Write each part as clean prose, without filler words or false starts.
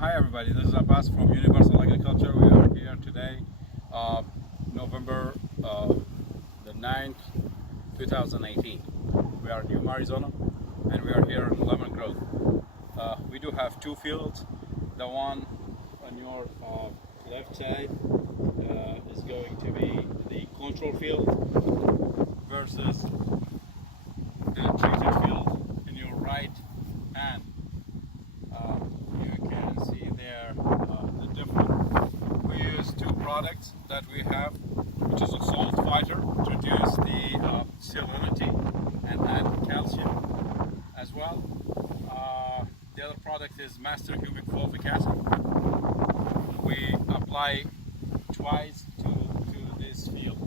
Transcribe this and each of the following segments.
Hi everybody, this is Abbas from Universal Agriculture. We are here today, November the 9th, 2018. We are in Yuma, Arizona, and we are here in lemon growth. We do have two fields. The one on your left side is going to be the control field versus the treated field in your right hand. You can see there the difference. We use two products that we have, which is a salt fighter to reduce the salinity and add calcium as well. The other product is Master Cubic Fulvic Acid. We apply twice to this field.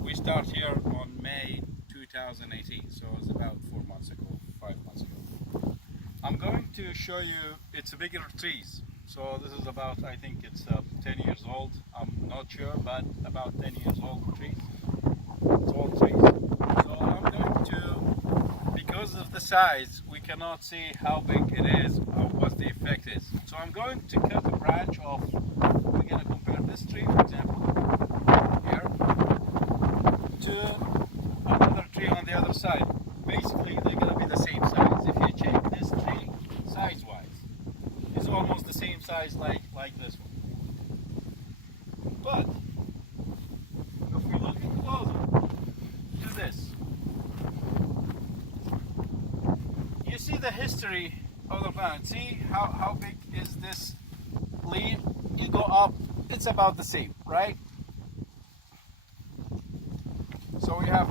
We start here on May 2018, so it's about 4 months ago, 5 months ago. I'm going to show you, it's bigger trees. So this is about, I think it's 10 years old. I'm not sure, but about 10 years old trees. It's all trees. So I'm going to, because of the size, we cannot see how big it is or what the effect is. So I'm going to cut a branch off. We're going to compare this tree, for example, here, to another tree on the other side. Basically, they're going to be the same size. If you check this tree size-wise, it's almost the same size like this one. But if we look closer to this, you see the history of the plant. See how big is this leaf? You go up, it's about the same, right? So we have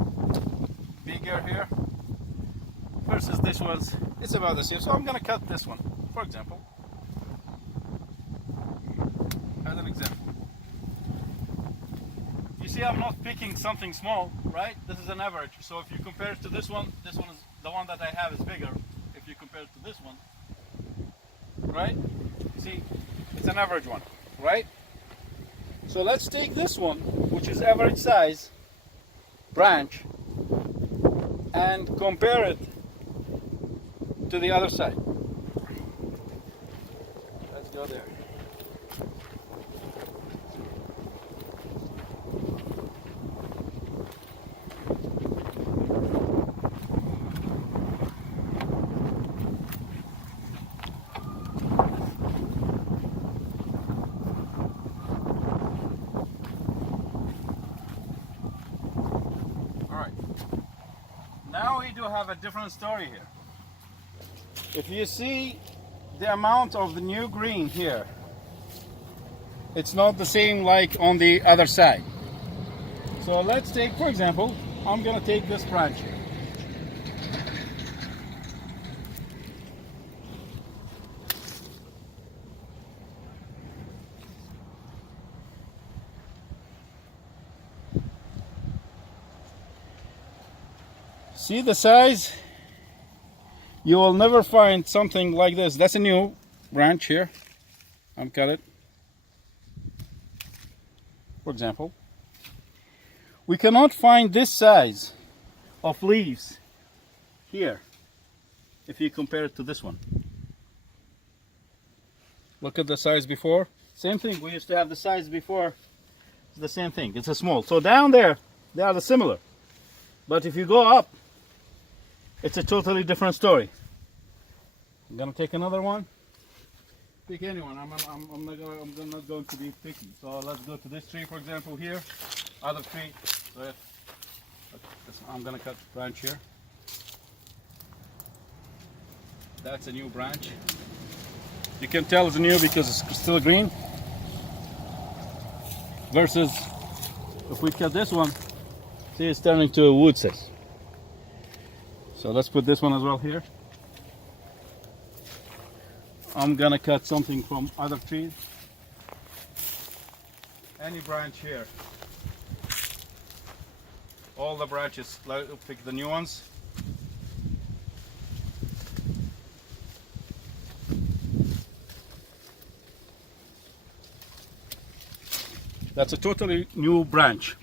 bigger here versus this one's, it's about the same. So I'm going to cut this one, for example, as an example. You see I'm not picking something small, right? This is an average. So if you compare it to this one is, the one that I have is bigger. If you compare it to this one, right? See, it's an average one, right? So let's take this one, which is average size branch, and compare it to the other side. Let's go there. All right. Now we do have a different story here. If you see the amount of the new green here, it's not the same like on the other side. So let's take, for example, I'm going to take this branch here. See the size? You will never find something like this. That's a new branch here. I'm cut it. For example, we cannot find this size of leaves here if you compare it to this one. Look at the size before. Same thing. We used to have the size before. It's the same thing. It's a small. So down there, they are similar. But if you go up, it's a totally different story. I'm gonna take another one. Pick anyone. I'm not going to be picky. So let's go to this tree, for example, here. Other tree. So I'm gonna cut the branch here. That's a new branch. You can tell it's new because it's still green. Versus if we cut this one, see it's turning to a wood size. So let's put this one as well here. I'm gonna cut something from other trees. Any branch here. All the branches, let's pick the new ones. That's a totally new branch.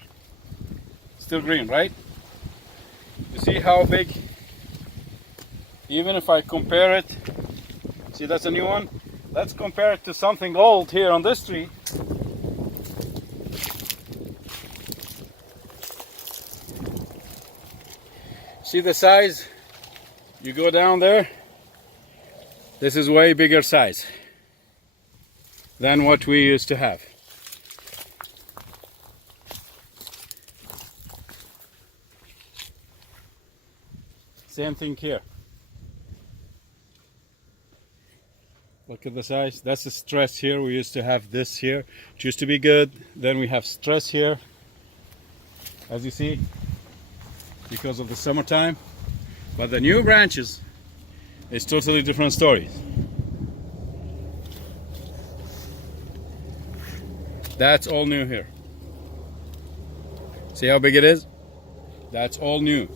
Still green, right? You see how big? Even if I compare it, see that's a new one. let's compare it to something old here on this tree. See the size? You go down there, this is way bigger size than what we used to have. Same thing here. Look at the size. That's the stress here. We used to have this here. It used to be good. Then we have stress here, as you see, because of the summertime. But the new branches is totally different stories. That's all new here. See how big it is? That's all new.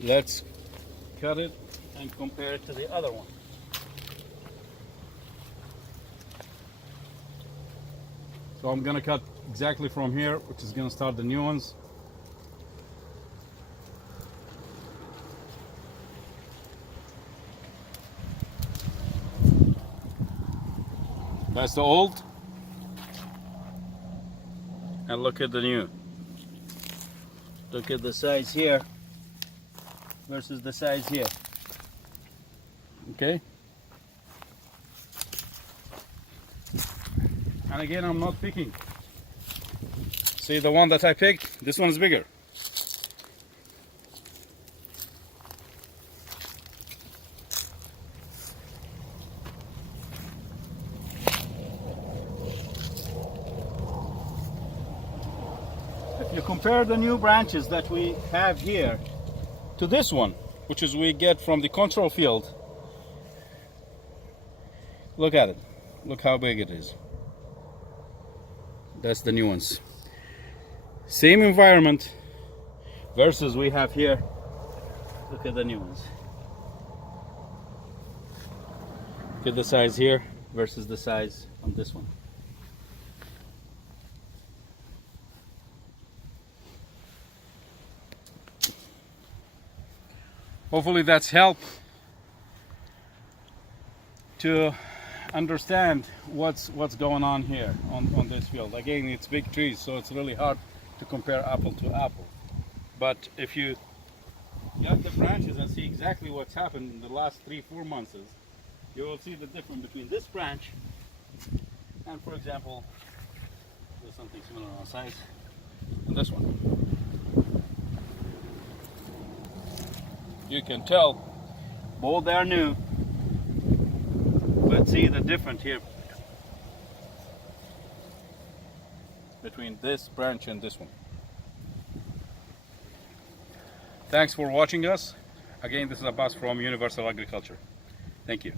Let's cut it and compare it to the other one. So I'm gonna cut exactly from here, which is gonna start the new ones. That's the old, and look at the new. Look at the size here versus the size here. Okay? And again, I'm not picking. See the one that I picked? This one is bigger. If you compare the new branches that we have here to this one, which is we get from the control field, look at it. Look how big it is. That's the new ones. Same environment versus we have here. Look at the new ones. Look at the size here versus the size on this one. Hopefully that's helped to understand what's going on here on this field. Again, it's big trees, so it's really hard to compare apple to apple. But if you get the branches and see exactly what's happened in the last 3-4 months, you will see the difference between this branch and, for example, there's something similar on size, and this one. You can tell both are new, but see the difference here between this branch and this one. Thanks for watching us. Again, this is Abbas from Universal Agriculture. Thank you.